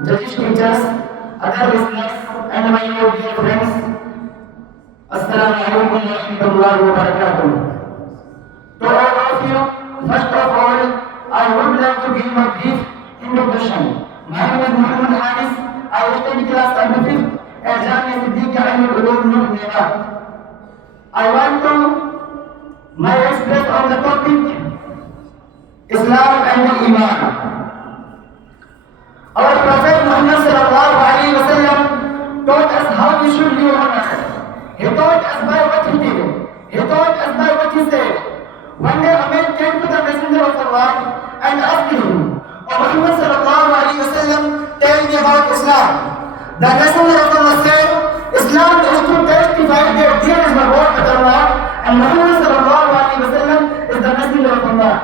judges, teachers, other listeners, and my dear friends. Assalamu alaikum wa rahmatullahi wa barakatuh. To all of you, first of all, I would like to give a brief introduction. My name is Muhammad Hanis. I study class 5th at Jamia Siddiqia Ainul Ulum Nur Meerut. I want to express on the topic Islam and Iman. Our Prophet Muhammad sallallahu alaihi wasallam taught us how we should live on earth. He taught us by what he did. He taught us by what he said. One day a man came to the Messenger of Allah and asked him, "O Muhammad sallallahu alaihi wasallam, tell me about Islam." The Messenger of Allah said, "Islam is to testify that there is no God but Allah, and Muhammad sallallahu alaihi wasallam is the Messenger of Allah.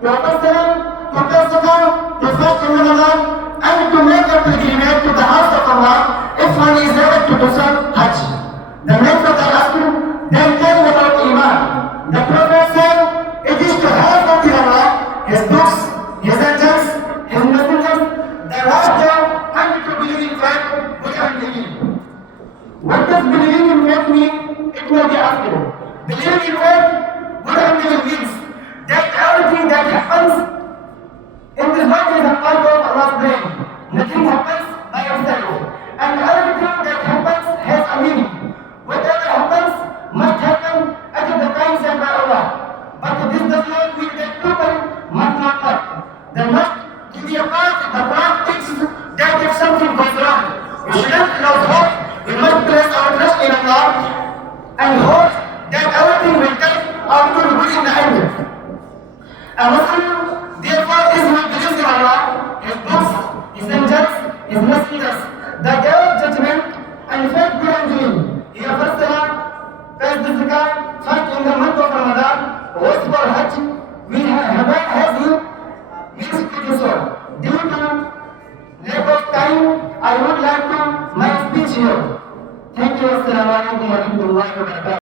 To offer salam, to pay zakah, to fast in Ramadan, and to make a pilgrimage to the house of Allah if one is able to do some Hajj." The next of the asked, "Then tell me about Iman." The Prophet said, "It is to have faith in Allah, His books, His angels, His messengers, the last day, and to believe in faith, good and believe." What does believing in faith mean? It may be asked. Believing in faith, good and believe means that everything that happens in this life is a part of Allah's plan. Nothing happens by itself. And everything that happens has a meaning. Whatever happens must happen at the time set by Allah. But this does not mean that people must not work. They must do their part. The part thinks that if something goes wrong, we shouldn't lose hope. We must place our trust in Allah and hope that everything will turn out to be good in the end. A Muslim, therefore, is who believes in Allah, His books, His angels, His messengers, the day of judgment, and faith beyond doing. He offers salah, pays the zakah, fast in the month of Ramadan, goes for Hajj. Has you means to do so. Due to lack of time, I would like to my speech here. Thank you. Assalamu alaikum wa rahmatullahi wa barakatuh.